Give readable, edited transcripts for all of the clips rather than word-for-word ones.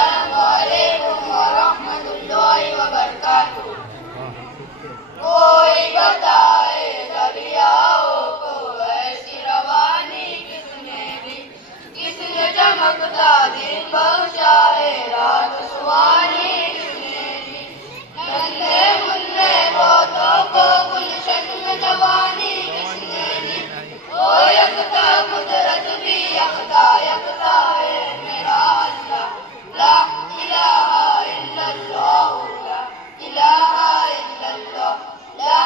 अस्सलामुअलैकुम वरहमतुल्लाहि वबरकातुहू। कोई बताए दरियाओं को ऐसी रवानी किसने दी, किसने चमकता दिन बख्शा है रात सुहानी किसने दी, नन्हे मुन्ने पौधों को गुलशन में जवानी किसने दी, ओ यकता कुदरत भी यकता यकता है मेरा अल्लाह। ला इलाहा इल्लल्लाह ला इलाहा इल्लल्लाह ला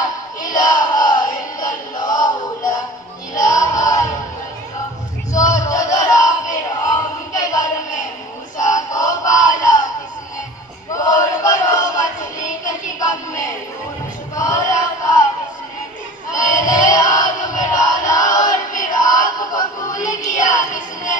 इलाहा इल्लल्लाह ला इलाहा इल्लल्लाह। सोचो जरा फिरऔन के घर में मूसा को पाला किसने, गोल करो मछली के चिकन में यूनुस को रखा किसने, पहले आग में डाला और फिर आग को फूल किया किसने,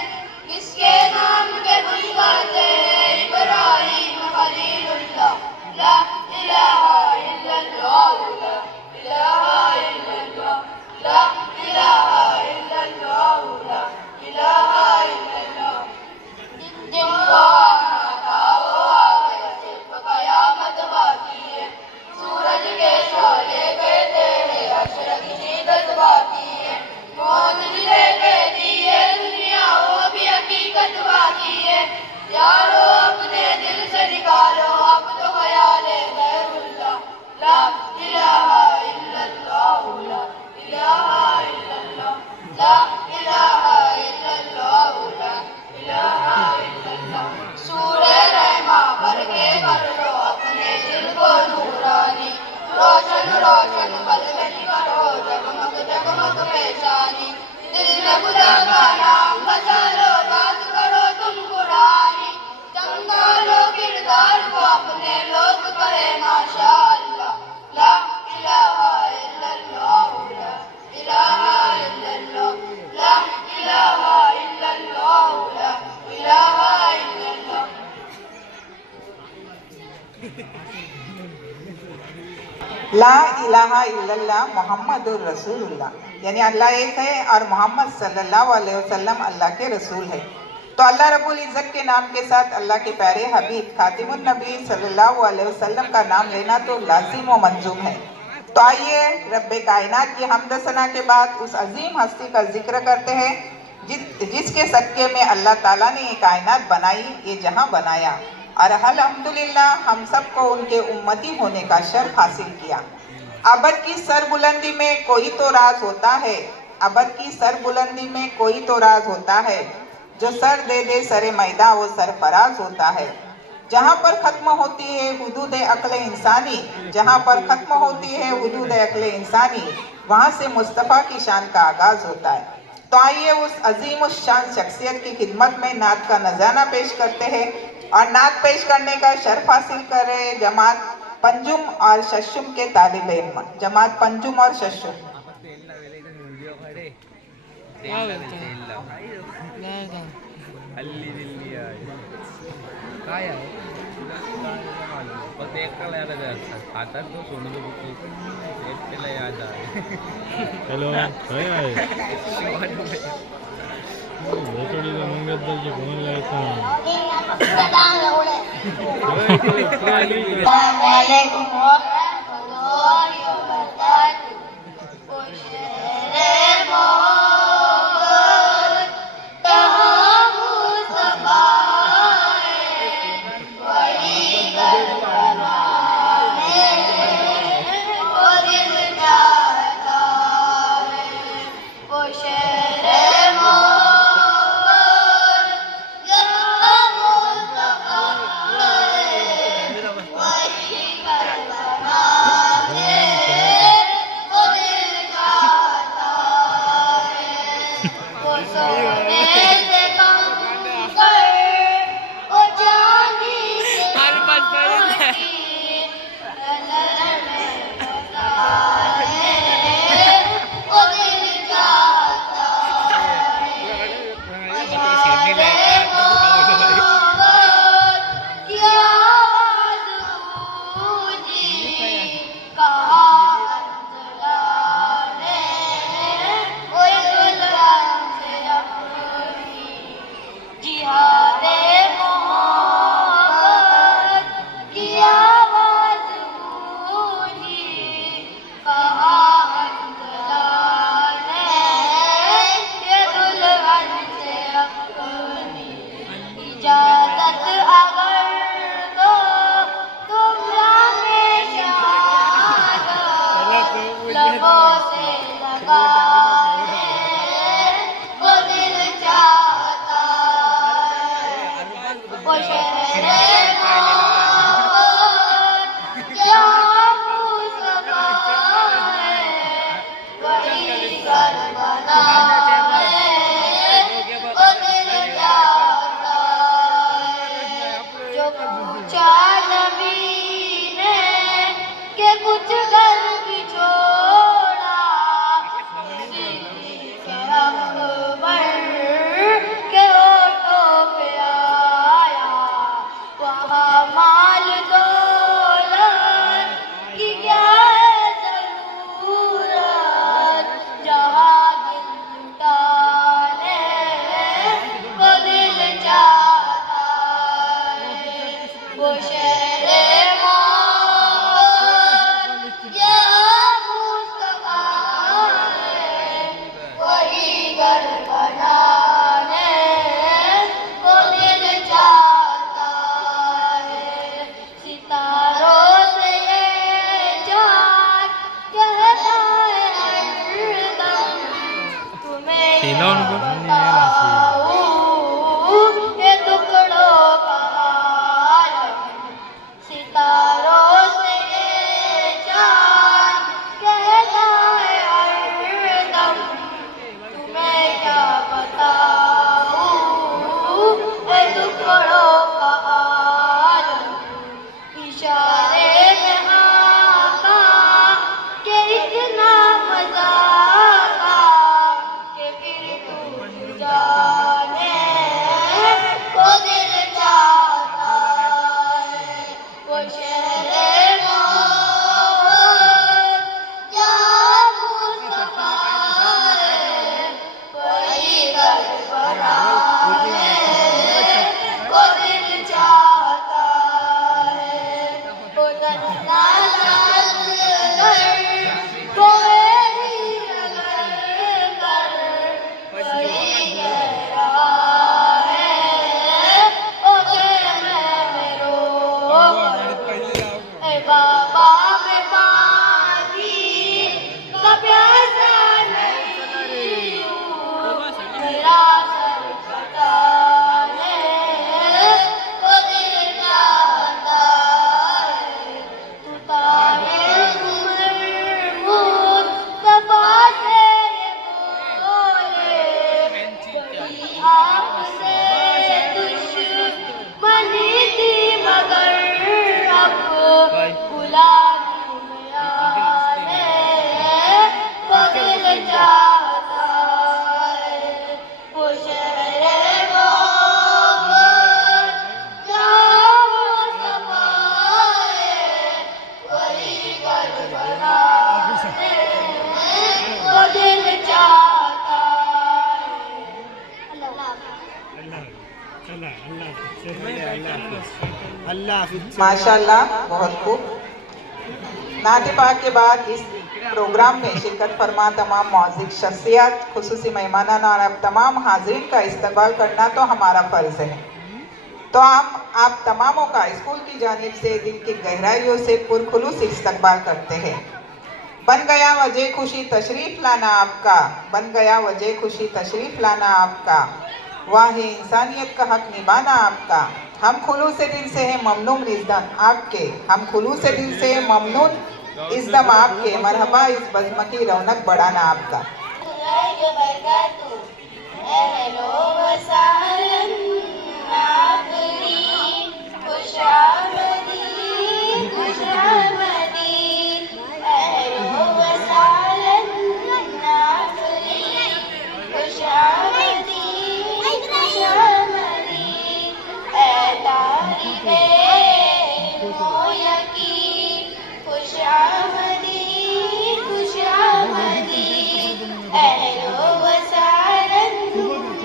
किसके नाम के गुण गाते हैं इब्राहिम खलीलुल्लाह। ला इलाहा इल्लल्लाह ला इलाहा इल्लल्लाह ला इलाहा इल्लल्लाह ला इलाहा इल्लल्लाह। जिन दिन वो आना था वो आ गया, सिर्फ कयामत बाकी है, सूरज के शोले कहते हैं अशरक शिद्दत बाकी है, मौत लेके दिए दुनिया वो भी हकीकत बाकी है, यारो अपने दिल से निकालो अब तो ख्याल है गैरुल्लाह। ला इलाहा इल्लल्लाह ला इलाहा इल्लल्लाह ला इलाहा इल्लल्लाह ला इलाहा इल्लल्लाह। सूरे रहमा भर के कर लो अपने दिल को नूरानी, रोशन रोशन कल्बें करो जगमग जगमग पेशानी, दिल में खुदा का नाम बसा लो बात करो तुम कुरानी, चमका लो किरदार को अपने लोग कहे माशा अल्लाह। ला इलाहा इल्लल्लाह ला इलाहा इल्लल्लाह ला इलाहा इल्लल्लाह ला इलाहा इल्लल्लाह। ला इलाहा इल्लल्लाह मोहम्मदुर रसूलुल्लाह, यानी अल्लाह एक है और मोहम्मद सल्लल्लाहु अलैहि वसल्लम अल्लाह के रसूल है। तो अल्लाह रब्बुल इज़्ज़त के नाम के साथ अल्लाह के प्यारे हबीब खातिमुन नबी सल्लल्लाहु अलैहि वसल्लम का नाम लेना तो लाजिम व मंजूम है। तो आइए रब्बे कायनात की हम्द सना के बाद उस अजीम हस्ती का जिक्र करते हैं जिसके सदके में अल्लाह ताला ने ये कायनात बनाई, ये जहां बनाया और अल्हम्दुलिल्लाह हम सबको उनके उम्मती होने का शर्फ हासिल किया। अबद की सरबुलंदी में कोई तो राज होता है, अबद की सरबुलंदी में कोई तो राज होता है, जो सर दे दे सरे मैदा वो सरफराज होता है। जहाँ पर खत्म होती है हुदूद अक्ल इंसानी, जहाँ पर खत्म होती है हुदूद अक्ल इंसानी, वहाँ से मुस्तफ़ा की शान का आगाज होता है। तो आइए उस अजीम उस शान शख्सियत की खिदमत में नात का नजाना पेश करते हैं और नात पेश करने का शर्फ हासिल कर रहे जमात पंजुम और शशुम के तालिब इल्म, जमात पंजुम और शशुम। काय आहे फक्त एकट्याला याद आहे, आता तो सोनूचं बघतो एकट्याला याद आहे. हॅलो काय आहे भेटोडीला मंगलदारचे फोन लावायचा. के कुछ घर भी छोड़ा, सीधी के रंग भर के होठों पे आया, वहाँ माल दौलत की क्या है जरूरत, जहाँ दिल लुटाने को दिल चाहता है, वो शहरे मौत यहाँ मुस्तफा है, वही घर बनाने को दिल चाहता है। सितारों से ये चाँद कहता है हरदम, तुम्हें Silon क्या ko. बताऊं ये टुकड़ों का आलम। सितारों से ये चाँद कहता है हरदम, तुम्हें क्या बताऊं ये टुकड़ों का आलम। इशारे में आका के इतना मजा आका के फिर तू जाने को दिल चाहता है, वो शहरे मौत जहाँ मुस्तफा है, वही घर बनाने को दिल चाहता है। वो नन्हा सास घर को मेरी अगर कर वही कह रहा है, ओ के मैं रो ए बाबा मैं पानी का प्यासा नहीं हूँ, मेरा सर कटाने को दिल चाहता है, तू तारे उमर मुस्तफा से ये बोले, कभी आपसे दुश्मनी थी मगर अब गुलामी में आने को दिल चाहता है, वो शहरे मोहब्बत जहाँ मुस्तफा है, वही घर बनाने को दिल चाहता है। माशाल्लाह, बहुत खूब। नात पाक के बाद इस प्रोग्राम में शिरकत फरमा तमाम मौज़िक शख्सियत, खुसूसी मेहमानान और अब तमाम हाजिरीन का इस्तकबाल करना तो हमारा फ़र्ज़ है। तो हम आप तमामों का स्कूल की जानिब से दिल की गहराइयों से पुरखुलूस इस्तकबाल करते हैं। बन गया वजह खुशी तशरीफ़ लाना आपका, बन गया वजह खुशी तशरीफ़ लाना आपका, वाह इंसानियत का हक निभाना आपका। हम खुलूस दिल से हैं ममनून इज़्दम आपके, हम खुलूस दिल से हैं ममनून इज़्दम आपके, मरहबा इस बज़्म की रौनक बढ़ाना आपका। अहलो वसाहलन नाज़रीन, खुशामदी खुशामदी, अहलो वसाहलन नाज़रीन, खुशामदी खुशामदी, ऐ तारीबे मोयकीन, खुशामदी खुशामदी, अहलो वसाहलन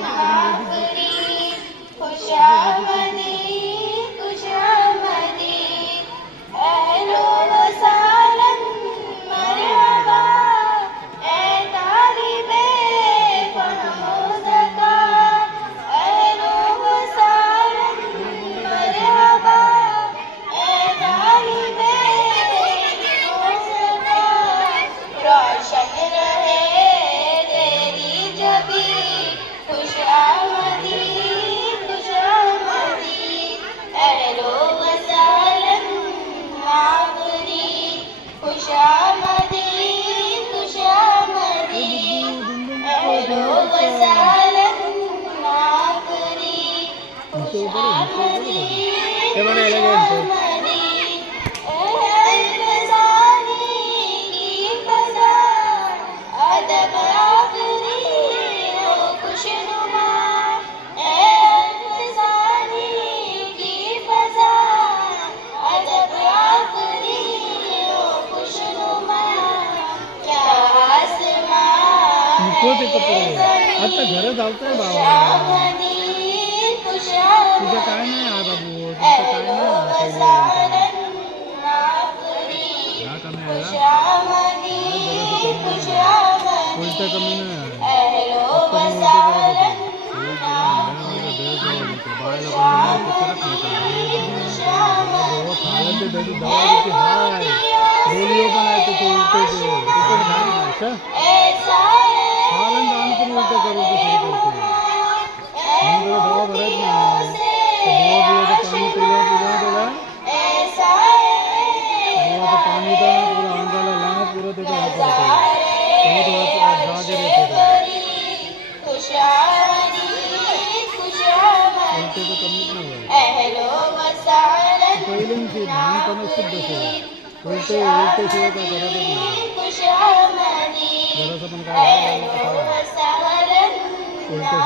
नाज़रीन, खुशामदी खुशामदी, अहलो वसाहलन मरहबा, ऐ तारीबे फहम ज़कात, अहलो वसाहलन मरहबा, ऐ तारीबे फहम ज़कात, रोशन रहे तेरी जबी, खुशामदी खुशामदी, अहलो वसाहलन नाज़रीन, खुशामदी खुशामदी, अहलो वसाहलन नाज़रीन, खुशामदी खुशामदी, अहलो वसाहलन दाखव ते कपडे आता घरात जावतंय बाबा तुझं काय नाही आहे बाबू तुझं काय नाही हा कमी आहे उलट कमी नाही दवा भरत नाही पाणी तुला अंगाला लाव पुरं त्याचं कमीच नाही पहिल्यांची लहानपणा शुद्ध सेवा उलटे उलटे शिवाय काय करतच नाही घराचं पण काय उलटे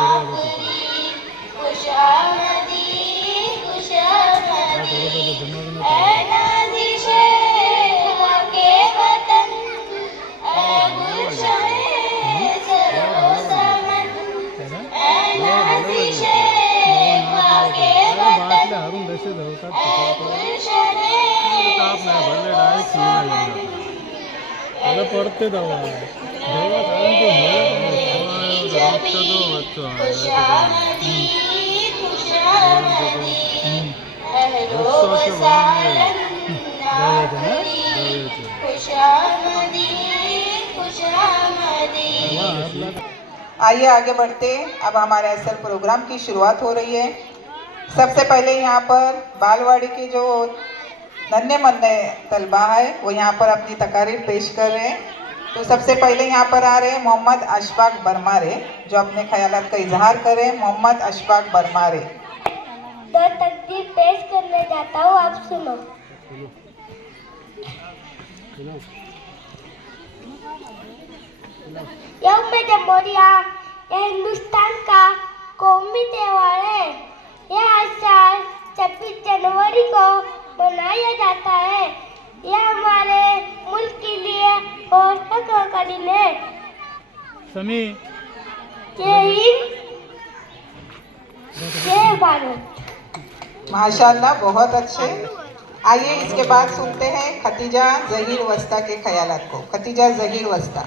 बाटल्या हरून दशे धरतात ताप नाही भरले डायरेक्ट त्याला पडते दवा दवा आइए आगे बढ़ते। अब हमारे असल प्रोग्राम की शुरुआत हो रही है। सबसे पहले यहाँ पर बालवाड़ी के जो नन्हे मन्ने तलबा है वो यहाँ पर अपनी तकारीर पेश कर रहे हैं। तो सबसे पहले यहाँ पर आ रहे हैं मोहम्मद अशफाक बरमारे जो अपने ख्यालात का इजहार करें। मोहम्मद अशफाक बरमारे। तो तकदीर पेश करने जाता हूँ, आप सुनो। यौम जमहूरिया यह हिंदुस्तान का कौमी त्योहार है। यह हर साल 26 जनवरी को मनाया जाता है। यह हमारे मुल्क के लिए और फख्र का दिन है। समी जय हिंद, जय भारत। माशाल्लाह, बहुत अच्छे। आइए इसके बाद सुनते हैं खतीजा जहीर वस्ता के ख्यालात को। खतीजा जहीर वस्ता।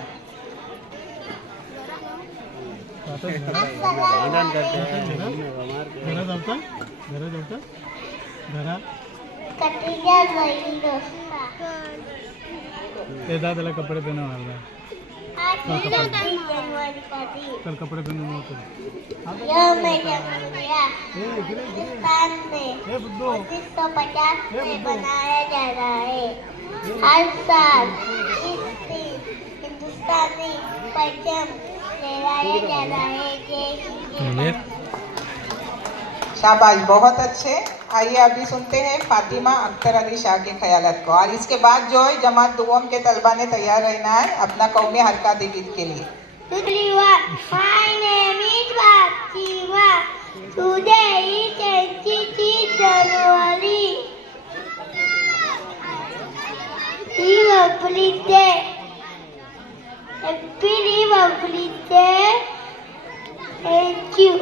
खतीजा जहीर वस्ता। त्याला कपडे पहनवायला आज 26 जनवरी का दिन। तर कपडे पहनवून यौम जमहूरिया हिंदुस्तान में 1950 में मनाया जा रहा है। हर साल इस दिन हिंदुस्तानी परचम लहराया जा रहा है। जय हिंद। शाबाश, बहुत अच्छे। आइए अभी सुनते हैं फातिमा अख्तर अली शाह के ख्यालात को। और इसके बाद जो है जमात दुआम के तलबा ने तैयार रहना है अपना कौमी हरकत गीत के लिए। My name is Fatima. Today is 26 January. Republic Day. Happy Republic Day. Thank you.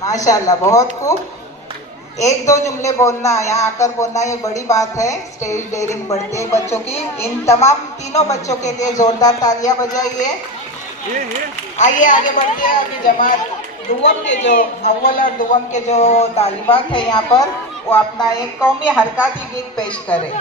माशाल्लाह, बहुत खूब। एक दो जुमले बोलना, यहाँ आकर बोलना, ये बड़ी बात है। स्टेज डेयरिंग बढ़ती है बच्चों की। इन तमाम तीनों बच्चों के लिए जोरदार तालियां बजाइए। आइए आगे बढ़ते हैं। अभी जमात दुआम के जो अव्वल और दुआम के जो तालिबात है यहाँ पर, वो अपना एक कौमी हरकती गीत पेश करें।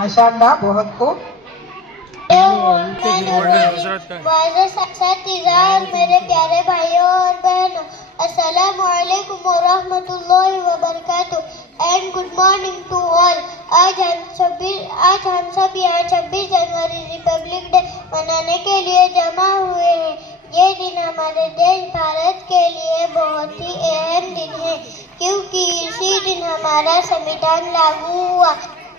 माशाअल्लाह, बहुत खूब। साथीदार, मेरे प्यारे भाइयों और बहनों, अस्सलामु अलैकुम व रहमतुल्लाहि व बरकातुहू and good morning to all. आज हम सब यहाँ 26 जनवरी रिपब्लिक डे मनाने के लिए जमा हुए हैं। ये दिन हमारे देश भारत के लिए बहुत ही अहम दिन है, क्योंकि इसी दिन हमारा संविधान लागू हुआ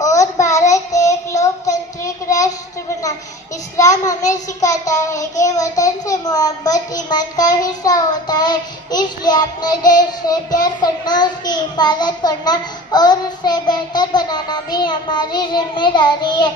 और भारत एक लोकतांत्रिक राष्ट्र बना। इस्लाम हमें सिखाता है कि वतन से मोहब्बत ईमान का हिस्सा होता है, इसलिए अपने देश से प्यार करना, उसकी हिफाजत करना और उसे बेहतर बनाना भी हमारी जिम्मेदारी है।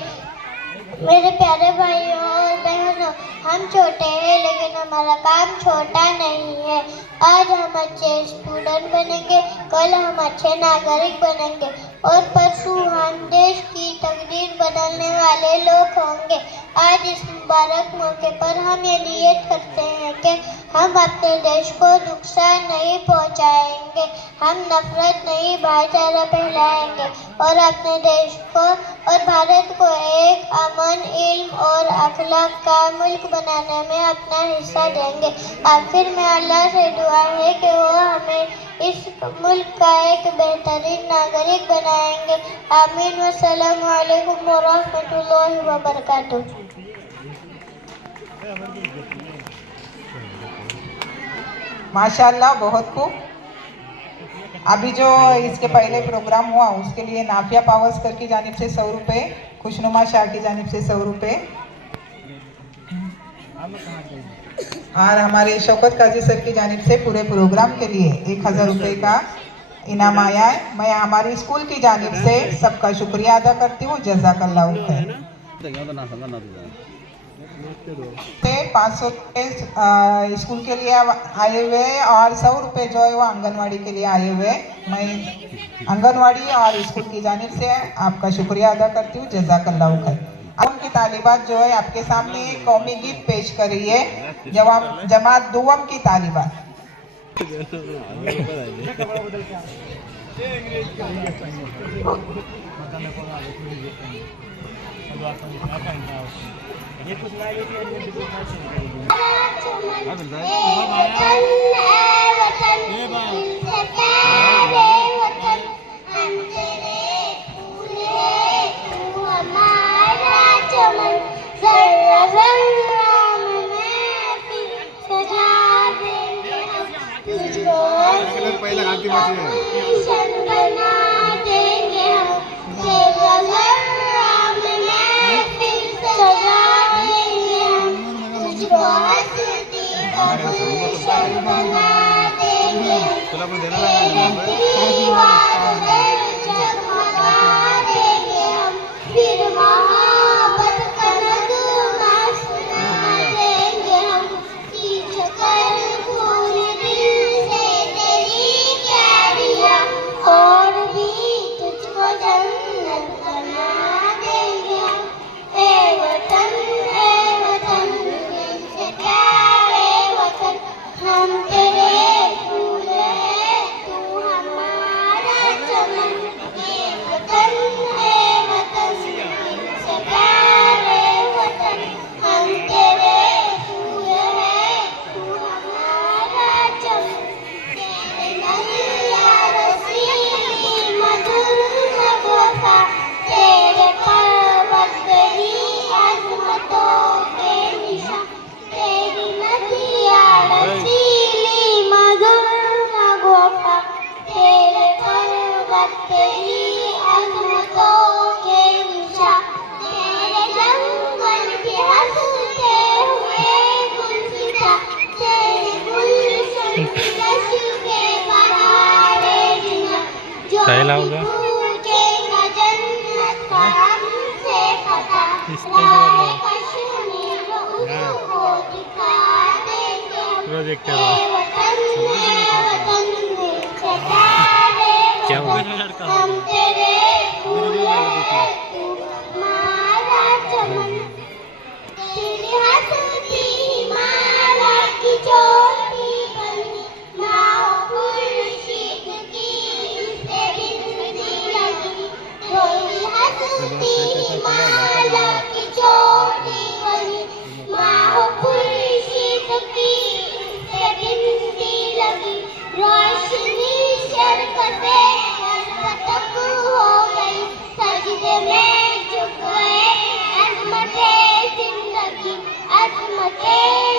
मेरे प्यारे भाइयों और बहनों, हम छोटे हैं लेकिन हमारा काम छोटा नहीं है। आज हम अच्छे स्टूडेंट बनेंगे, कल हम अच्छे नागरिक बनेंगे और परसों हम देश की तकदीर बदलने वाले लोग होंगे। आज इस मुबारक मौके पर हम ये नियत करते हैं कि हम अपने देश को नुकसान नहीं पहुंचाएंगे, हम नफरत नहीं, भाईचारा फैलाएंगे और अपने देश को और भारत को एक अमन, इल्म और अखलाक का मुल्क बनाने में अपना हिस्सा देंगे। आखिर में अल्लाह से दुआ है कि वो हमें इस मुल्क का एक बेहतरीन नागरिक बनाएंगे। आमीन। वस्सलामु अलैकुम व रहमतुल्लाहि व बरकातुहू। माशाअल्लाह, बहुत खूब। अभी जो इसके पहले प्रोग्राम हुआ उसके लिए नाफिया पावस्कर की जानिब से 100 रुपये, खुशनुमा शाह की जानिब से 100 रुपये और हमारे शौकत काजी सर की जानिब से पूरे प्रोग्राम के लिए 1000 रुपये का इनाम आया है। मैं हमारी स्कूल की जानिब से सबका शुक्रिया अदा करती हूँ। जज़ाकल्लाहु खैर। 500 रुपये स्कूल के लिए आए हुए और 100 रुपये जो है वो आंगनवाड़ी के लिए आए हुए। मैं आंगनवाड़ी और स्कूल की जानिब से आपका शुक्रिया अदा करती हूँ। जज़ाकल्लाहु खैर। अब उनकी तालिबात जो है आपके सामने एक कौमी गीत पेश कर रही है, जमात दुवम की तालिबात। पहला होगा पूछेगा जन्नत का हमसे पता इस तरह से राह बोलो। कश्मीर उसको दिखा देंगे हम प्रोजेक्ट ये वतन है वतन दिल से प्यारे क्या हुआ? वतन हम तेरे फूल हैं तू हमारा चमन तेरी हंसती माला की चोटी बनी ना हो खुर्शीद की से बिंदी लगी कोई हंसती माला की चोटी बनी ना हो खुर्शीद की से बिंदी लगी रोशनी शरकते तक हो गई सजदे में झुक गए अज़मते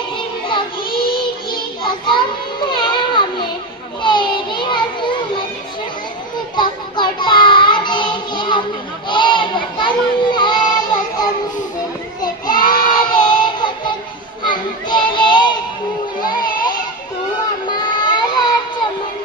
जिंदगी की कसम है हमें तेरी अज़मत तक कटा देंगे हम ये वतन है वतन दिल से प्यारे वतन हम तेरे फूल हैं तू हमारा चमन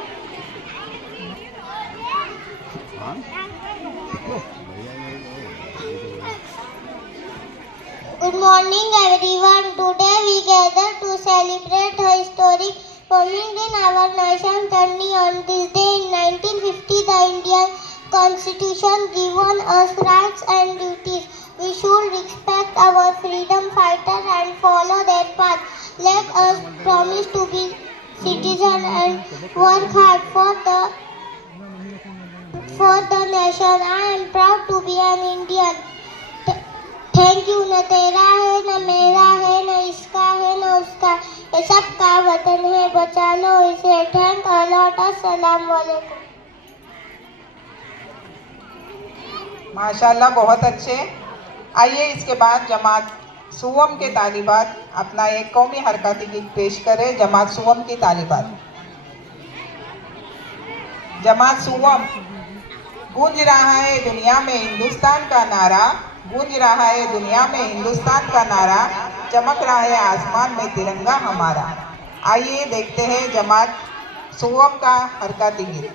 Good morning everyone. Today we gather to celebrate the historic moment in our nation's journey. On this day in 1950, the Indian Constitution given us rights and duties. We should respect our freedom fighters and follow their path. Let us promise to be citizens and work hard for the nation. I am proud to be an Indian. Thank you. न तेरा है न मेरा है न इसका है न उसका ये सबका वतन है बचा लो इसे थैंक अलॉट अस्सलाम वालेकुम। माशाल्लाह बहुत अच्छे। आइए इसके बाद जमात सुवम के तालिबात अपना एक कौमी हरकती गीत पेश करें। जमात सुवम की तालिबात। जमात सुवम। गूंज रहा है दुनिया में हिंदुस्तान का नारा, गूंज रहा है दुनिया में हिंदुस्तान का नारा, चमक रहा है आसमान में तिरंगा हमारा। आइए देखते हैं जमात सुवम का हरकती गीत।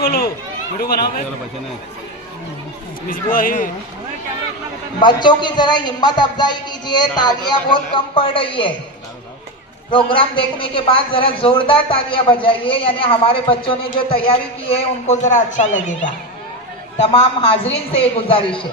बोलो वीडियो बनाओ बच्चों की जरा हिम्मत अफजाई कीजिए, तालियां बहुत कम पड़ रही है। प्रोग्राम देखने के बाद जरा जोरदार तालियां बजाइए, यानी हमारे बच्चों ने जो तैयारी की है उनको जरा अच्छा लगेगा। तमाम हाजरीन से ये गुजारिश है।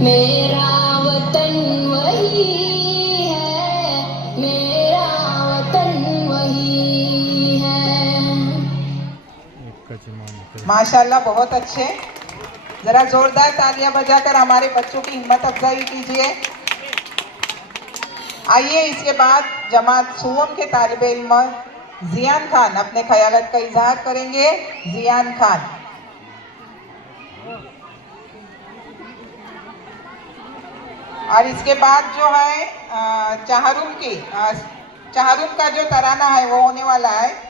मेरा वतन वही है, मेरा वतन वही है। माशाल्लाह, बहुत अच्छे। जरा जोरदार तालियां बजाकर हमारे बच्चों की हिम्मत अफजाई कीजिए। आइए इसके बाद जमात सुवम के तालिब इल्म जियान खान अपने ख्यालात का इजहार करेंगे। जियान खान। और इसके बाद जो है चाहरुम का जो तराना है वो होने वाला है,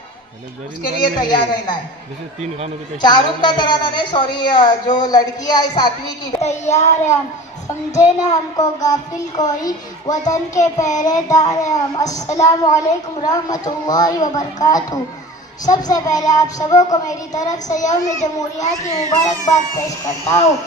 उसके लिए तैयार रहना है। चाहरुम का तराना नहीं, सॉरी, जो लड़कियां है 7वीं की। तैयार है हम, समझे ना हमको गाफिल कोई, वतन के पहरेदार है हम। अस्सलाम वालेकुम रहमतुल्लाहि व बरकातहू। सबसे पहले आप सबों को मेरी तरफ से यौम जमहूरिया की मुबारकबाद पेश करता हूँ।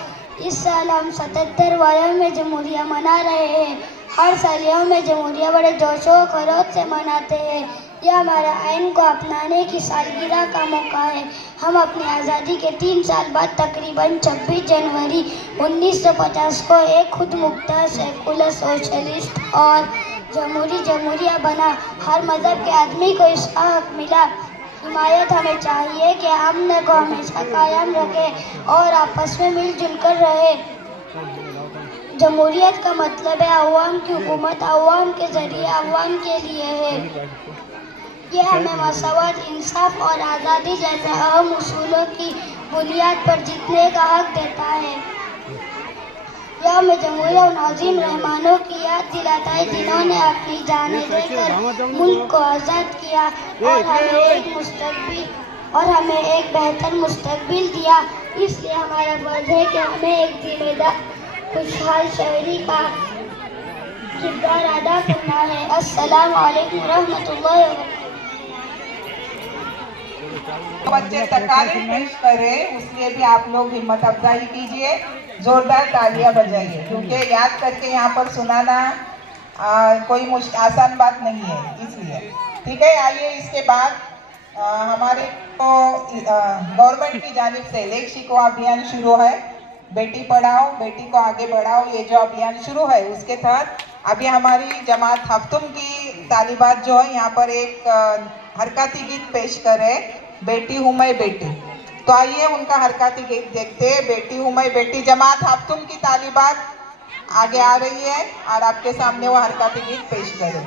इस साल हम 77वां यौम जमहूरिया मना रहे हैं। हर साल यौम जमहूरिया बड़े जोशो खरोश से मनाते हैं। यह हमारा आइन को अपनाने की सालगिरह का मौका है। हम अपनी आज़ादी के 3 साल बाद तकरीबन 26 जनवरी 1950 को एक खुद मुख्तार सेकुलर सोशलिस्ट और जमहूरिया बना। हर मज़हब के आदमी को इसका हक मिला। हिमायत हमें चाहिए कि अमन को हमेशा कायम रखे और आपस में मिलजुल कर रहे। जमहूरियत का मतलब है अवाम की हुकूमत, अवाम के जरिए अवाम के लिए है। यह हमें मसवात, इंसाफ और आज़ादी जैसे अहम उसूलों की बुनियाद पर जीतने का हक देता है। यौम जमहूरिया उन अजीम रहमानों की याद दिलाता है जिन्होंने अपनी जानें देकर मुल्क को आज़ाद किया और हमें एक बेहतर मुस्तकबिल दिया। इसलिए हमारा फर्ज है कि हमें एक जिम्मेदार खुशहाल शहरी का किरदार अदा करना है। अस्सलाम वालेकुम रहमतुल्लाहि व बरकातहू। बच्चे तकारीर पेश कर रहे हैं, उसलिए भी आप लोग हिम्मत अफजाई कीजिए, जोरदार तालियां बजाइए, क्योंकि याद करके यहाँ पर सुनाना कोई आसान बात नहीं है, इसलिए। ठीक है, आइए इसके बाद हमारे गवर्नमेंट की जानिब से लेख शिकवा अभियान शुरू है। बेटी पढ़ाओ बेटी को आगे बढ़ाओ, ये जो अभियान शुरू है उसके तहत अभी हमारी जमात हफ्तुम की तालिबात जो है यहाँ पर एक हरकती गीत पेश कर रहे, बेटी हूँ मैं बेटी। तो आइए उनका हरकती गीत देखते हैं। बेटी हूँ मैं बेटी, जमात हफ्तुम की तालिबात आगे आ रही है और आपके सामने वो हरकती गीत पेश करें।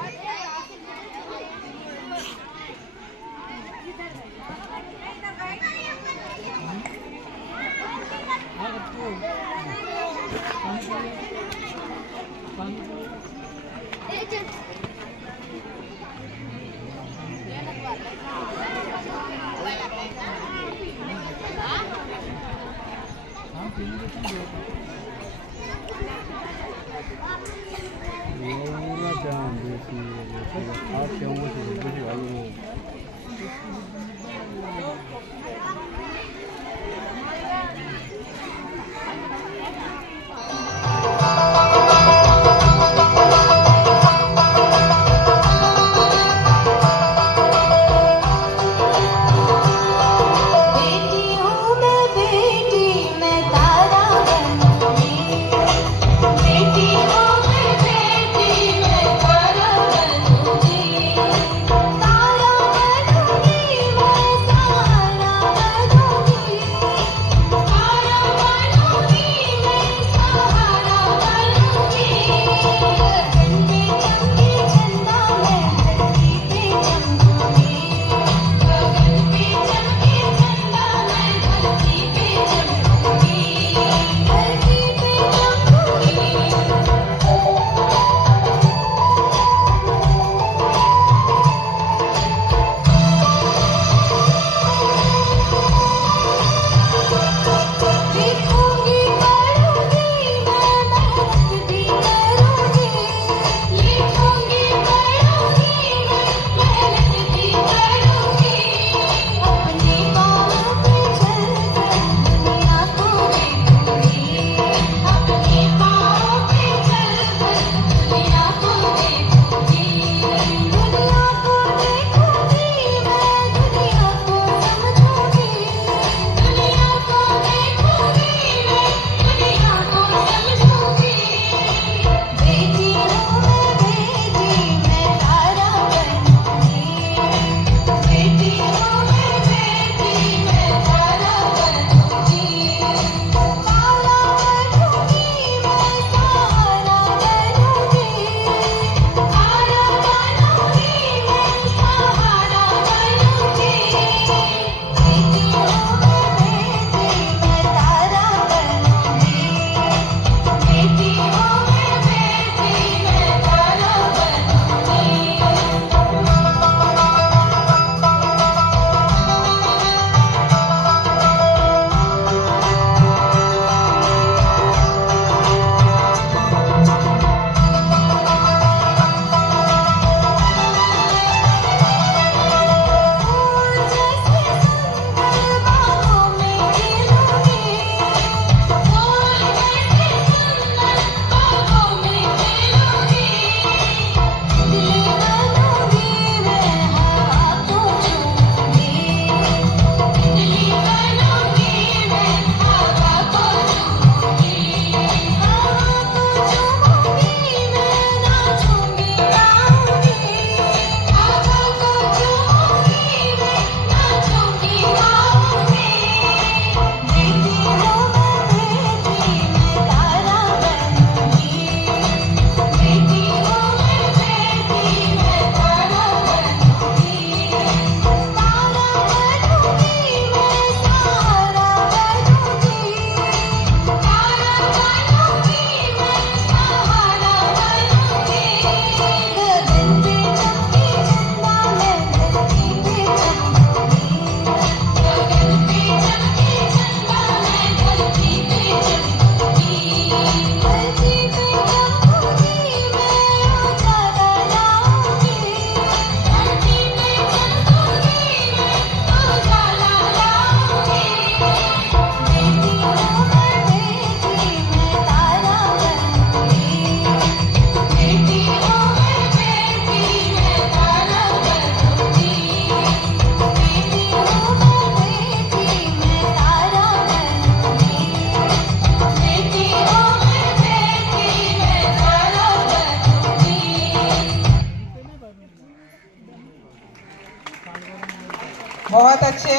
बहुत अच्छे।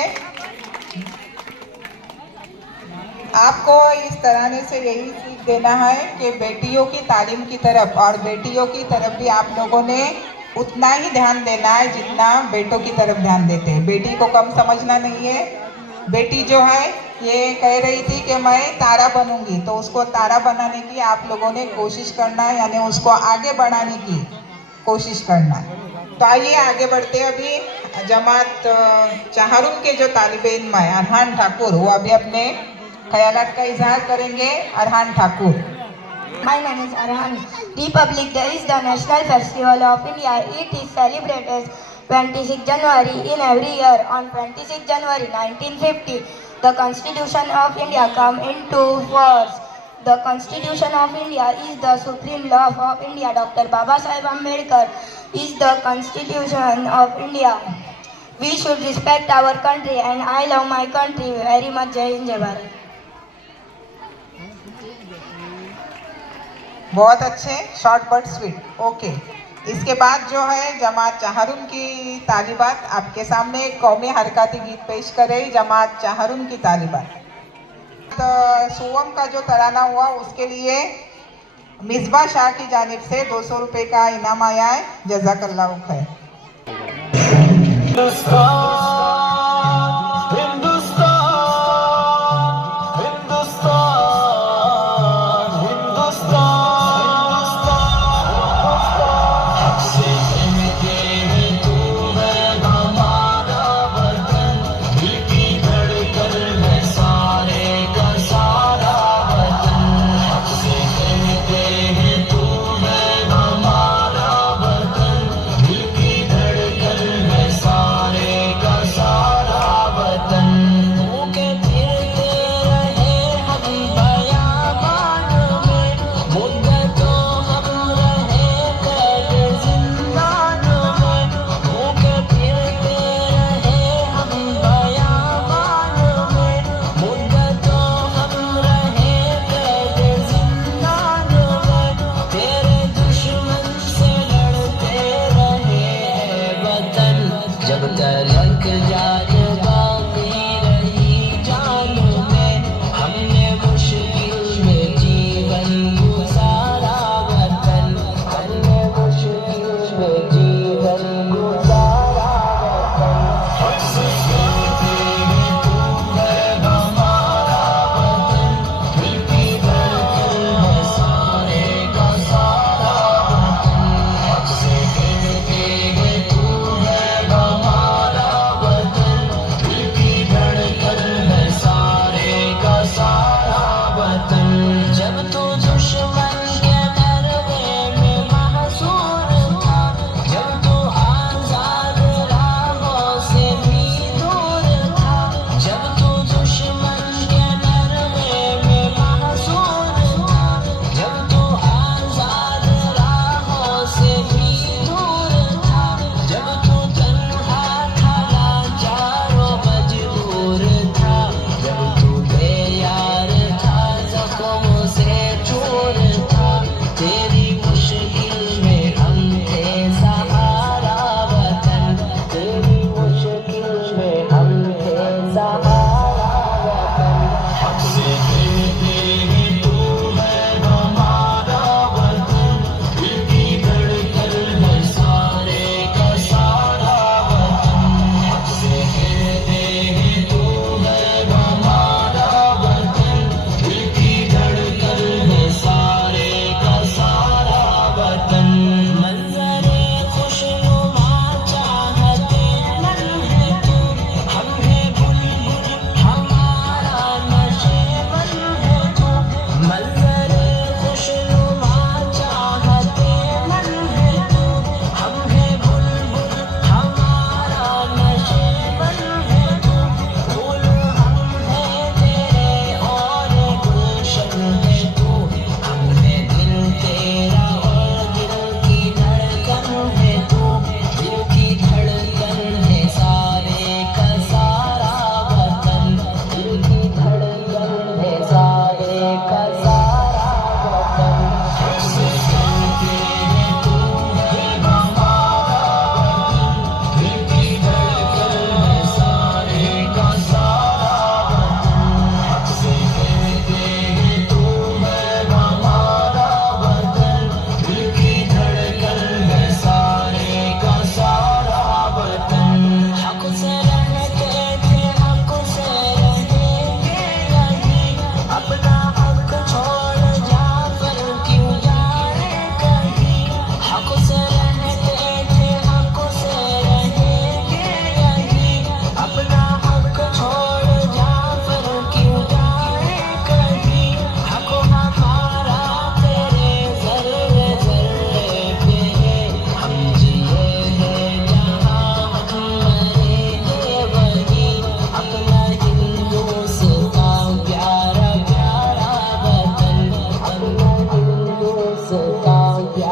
आपको इस तराने से यही सीख देना है कि बेटियों की तालीम की तरफ और बेटियों की तरफ भी आप लोगों ने उतना ही ध्यान देना है जितना बेटों की तरफ ध्यान देते हैं। बेटी को कम समझना नहीं है। बेटी जो है ये कह रही थी कि मैं तारा बनूंगी, तो उसको तारा बनाने की आप लोगों ने कोशिश करना है, यानी उसको आगे बढ़ाने की कोशिश करना है। तो आइए आगे बढ़ते हैं। अभी जमात चाहरुम के जो तालिब इल्म है अरहान ठाकुर, वो अभी अपने ख्यालात का इजहार करेंगे। Arhan Thakur. My name is Arhan. Republic Day is the national festival of India. It is celebrated 26 January in every year. On 26 January 1950, the Constitution of India came into force. The Constitution of India is the supreme law of India. Dr. Baba Sahib Ambedkar is the Constitution of India. We should respect our country, and I love my country very much. Jai Hind, Jai Bharat. बहुत अच्छे, short but sweet. Okay, इसके बाद जो है जमात चाहरुम की तालिबात आपके सामने एक कौमी हरकती गीत पेश करे। जमात चाहरुम की तालिबात। तो सुवम का जो तराना हुआ उसके लिए मिसबा शाह की जानिब से 200 रुपये का इनाम आया है। जज़ाकल्लाहु खैर।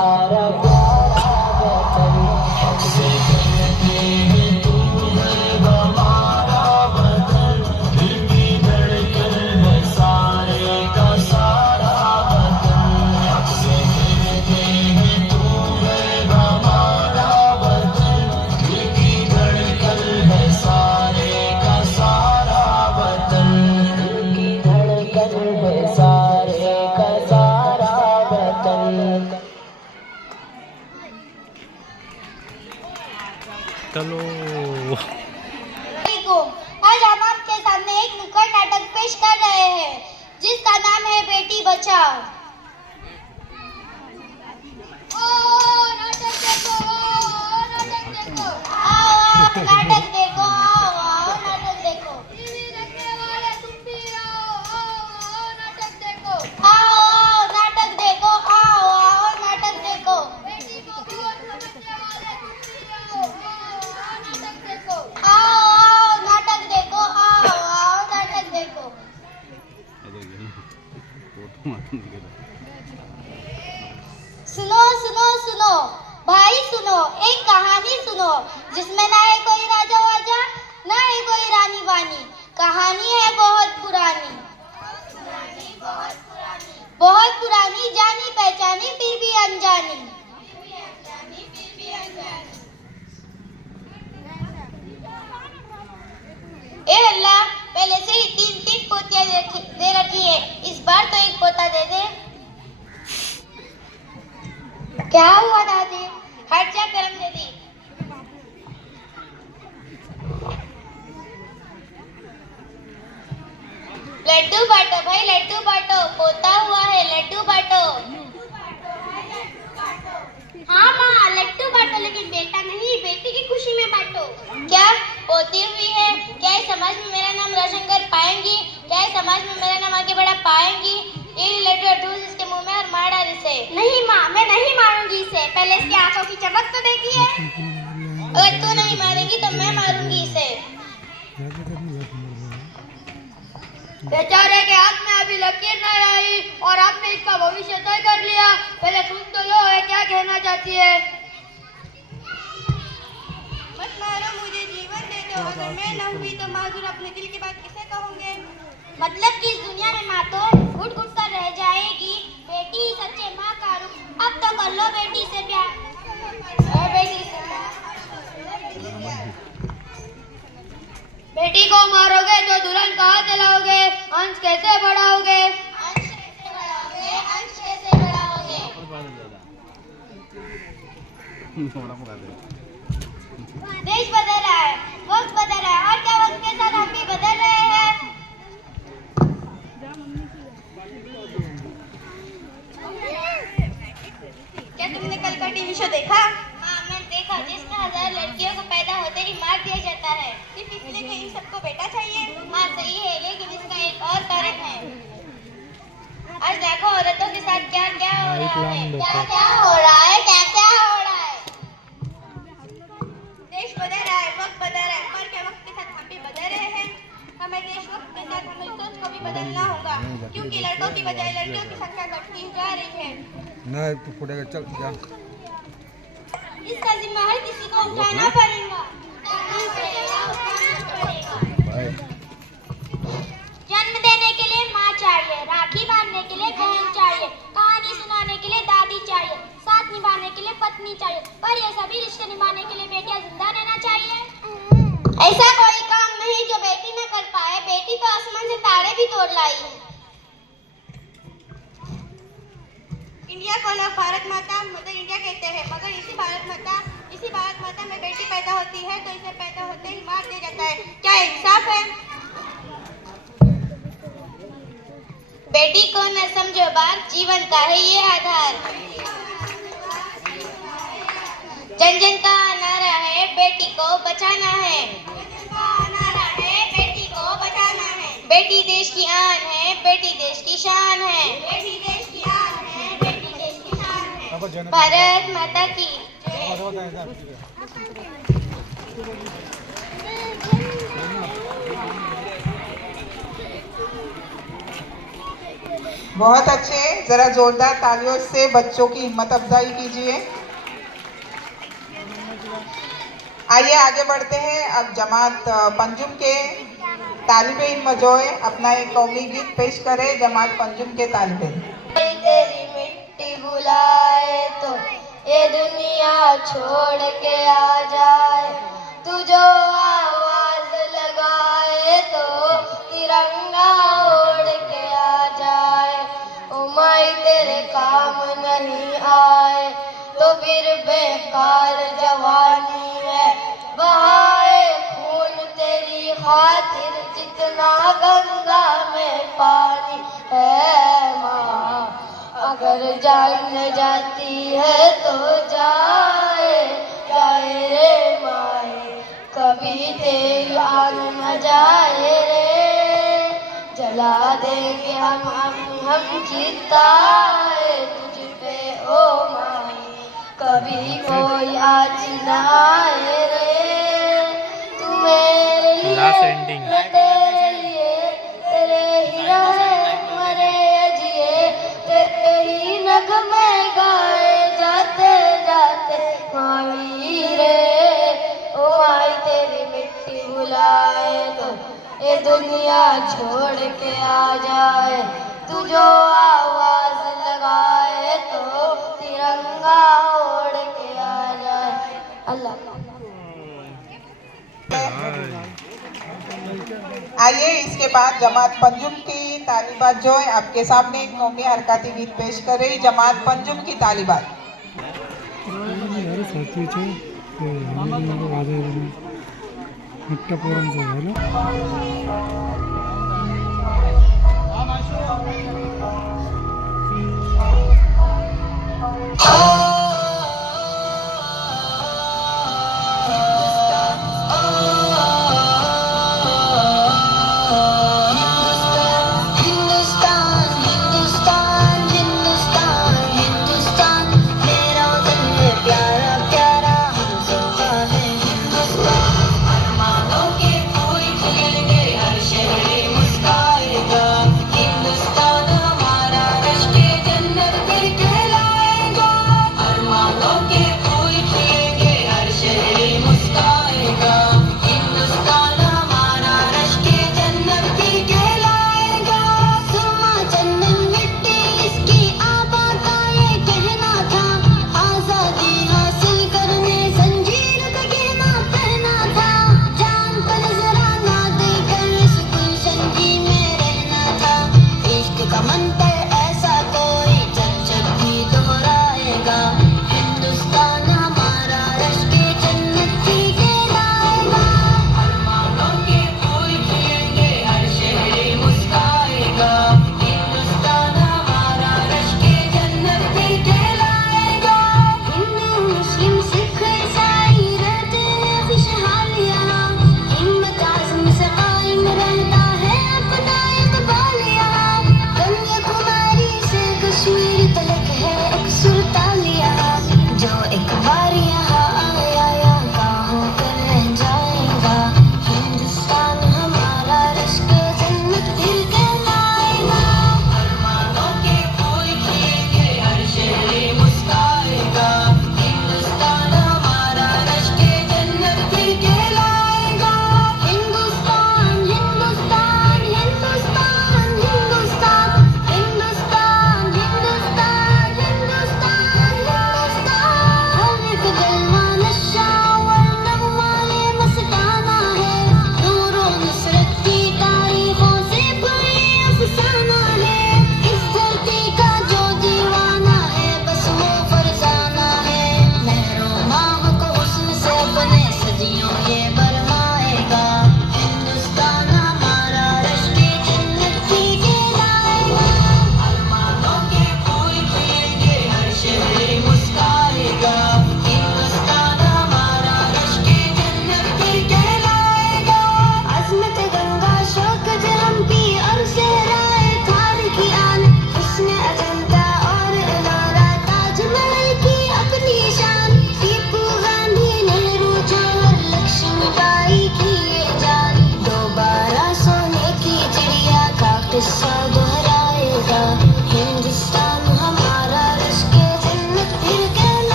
हमारा प्यारा वतन से कहते हैं तू है हमारा वतन दिल की धड़कन है सारे का सारा वतन से कहते हैं तू है हमारा वतन दिल की धड़कन है सारे का सारा वतन दिल की धड़कन है सारे का सारा वतन। चलो आज हम आपके सामने एक नुक्कड़ नाटक पेश कर रहे हैं जिसका नाम है बेटी बचाओ। ओ नाटक देखो, नाटक देखो, आओ नाटक देखो, आओ नाटक देखो, टीवी देखने वाले तुम भी आओ नाटक देखो, आओ नाटक देखो, आओ नाटक देखो, बेटी को भगवान समझने वाले तुम भी आओ नाटक देखो, आओ नाटक देखो, आओ नाटक देखो। सुनो सुनो सुनो भाई सुनो, एक कहानी सुनो जिसमें ना है कोई राजा वाजा ना है कोई रानी बानी। कहानी है बहुत पुरानी, बहुत पुरानी, जानी पहचानी फिर भी अनजानी। ए अल्लाह, पहले से ही 3 पोतियां दे रखी है, इस बार तो एक पोता दे दे। क्या हुआ दादी? हट जा करम दे दी। लड्डू बांटो भाई, लड्डू बांटो, पोता हुआ है लड्डू बांटो। हाँ माँ लड्डू बांटो, लेकिन बेटा नहीं, बेटी की खुशी में बांटो। क्या पोती हुई है? क्या इस समाज में मेरा नाम रोशन कर पाएंगी? क्या इस समाज में मेरा नाम आगे बढ़ा पाएंगी? ये लड्डू ठूस इसके मुंह में और मार डाल इसे। नहीं माँ, मैं नहीं मारूंगी इसे, पहले इसकी आंखों की चमक तो देखिए। अगर तू नहीं मारेंगी तो मैं मारूंगी इसे। बेचारे के हाथ में अभी लकीर नहीं आई और आपने इसका भविष्य तय कर लिया। पहले सुन तो लो है क्या कहना चाहती है। मत मारो मुझे, जीवन दे दो, अगर मैं न हुई तो माजूर अपने दिल की बात किसे कहोगे। मतलब कि इस दुनिया में माँ तो घुट घुट कर रह जाएगी। बेटी सच्चे माँ का रूप, अब तो कर लो बेटी से प्यार। बेटी को मारोगे तो दुल्हन कहाँ चलाओगे? अंश कैसे बढ़ाओगे? अंश कैसे बढ़ाओगे? देश बदल रहा है, वक्त बदल रहा है, और क्या वक्त के साथ हम भी बदल रहे हैं। क्या तुमने कल का टीवी शो देखा? हाँ मैं देखा, जिसमें 1000 लड़कियों को पैदा होते ही मार दिया जाता है, सिर्फ इसलिए कि इन सबको बेटा चाहिए। हाँ सही है, लेकिन इसका एक और कारण है। आज देखो औरतों के साथ क्या क्या हो रहा है, क्या क्या हो रहा है, क्या क्या हो रहा है। देश बदल रहा है, वक्त बदल रहा है, पर क्या वक्त के साथ हम भी बदल रहे हैं? हमें देश वक्त के साथ हमारी सोच को भी बदलना होगा, क्योंकि लड़कों की बजाय लड़कियों की संख्या घटती जा रही है। नहीं तू फुटेगा, चल जा। इसका जिम्मा हर किसी को उठाना पड़ेगा। जन्म देने के लिए माँ चाहिए, राखी बांधने के लिए बहन चाहिए, कहानी सुनाने के लिए दादी चाहिए, साथ निभाने के लिए पत्नी चाहिए, पर ये सभी रिश्ते निभाने के लिए बेटियां जिंदा रहना चाहिए। ऐसा कोई काम नहीं जो बेटी न कर पाए। बेटी तो आसमान से तारे भी तोड़ लाई है। इंडिया को लोग भारत माता मदर इंडिया कहते हैं, मगर इसी भारत माता में बेटी पैदा होती है तो इसे पैदा होते ही मार दिया जाता है। क्या इंसाफ है? बेटी को न समझो बात, जीवन का है ये आधार। जन जन का नारा है, बेटी को बचाना है। बेटी को बचाना है। बेटी देश की आन है, बेटी देश की शान है। बेटी देश की आन है, बेटी देश की शान है। भारत माता की बहुत अच्छे, जरा जोरदार तालियों से बच्चों की हिम्मत अफजाई कीजिए। आइए आगे बढ़ते हैं। अब जमात पंजुम के तालिबे इल्म जो है अपना एक कौमी गीत पेश करे। जमात पंजुम के तालिबे इल्म। तेरी मिट्टी बुलाए तो ये दुनिया छोड़ के आ जाए, तू जो आवाज लगाए तो तिरंगा ओढ़ के आ जाए। ओ माई तेरे काम नहीं आए तो फिर बेकार जवानी है, बहाए खून तेरी खातिर जितना गंगा में पानी है। माँ अगर जान जाती है तो जाए जाए रे माए, कभी तेरी आग न जाए रे, जला देंगे हम चिताए तुझ पे ओ माए, कभी कोई आज न आए रे। तू मेरे लिए Last ending. मैं तेरे लिए, तेरे ही रहे मरे जिए, तेरे ही नगमे गाए जाते जाते माई रे। ओ माई तेरी मिट्टी बुलाए तो ये दुनिया छोड़ के आ जाए, तू जो आवाज लगाए तो तिरंगा ओढ़ के आ जाए। अल्लाह आइए इसके बाद जमात पंजुम की तालिबात जो है आपके सामने एक कौमी हरकती गीत पेश कर रही। जमात पंजुम की तालिबात। यार साथीचे ते वाजायला मोठ्या पोरांचं झालं. हिंदुस्तान हिंदुस्तान हिंदुस्तान हिंदुस्तान, मेरा वतन है प्यारा प्यारा हम सबका है हिंदुस्तान। अरमानों के फूल खिलेंगे, हर शहरी मुस्कुराएगा, हिंदुस्तान हमारा राष्ट्रीय जन्नत दिल कहलाएगा।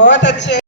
बहुत अच्छे